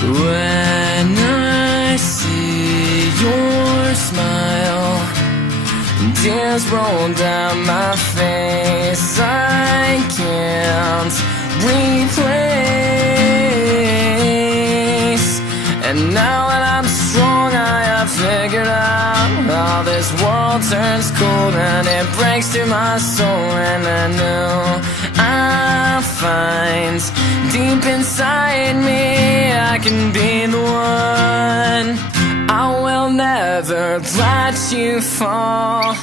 When I see your smile, tears roll down my face. I can't replace. And now that I'm strong, I have figured out how this world turns cold and it breaks through my soul. And I know I'll find deep inside me I can be the one. I will never let you fall.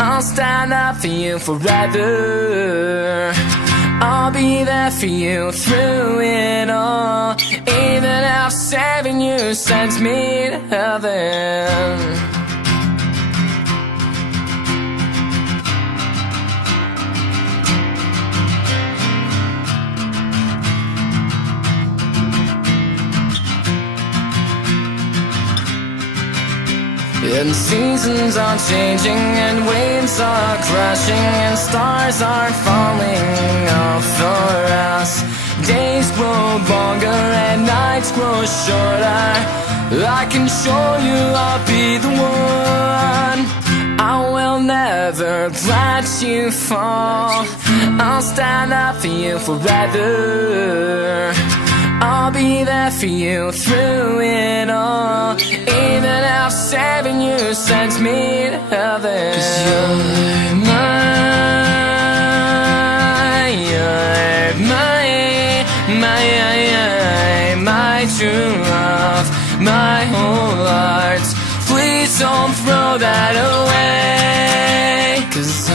I'll stand up for you forever. I'll be there for you through it all, even if saving you sends me to heaven. And seasons are changing, and waves are crashing, and stars are falling off for us. Days grow longer and nights grow shorter. I can show you I'll be the one. I will never let you fall. I'll stand up for you forever. I'll be there for you through it all, even if saving you sends me to heaven. 'Cause you're my true love, my whole heart. Please don't throw that away, 'cause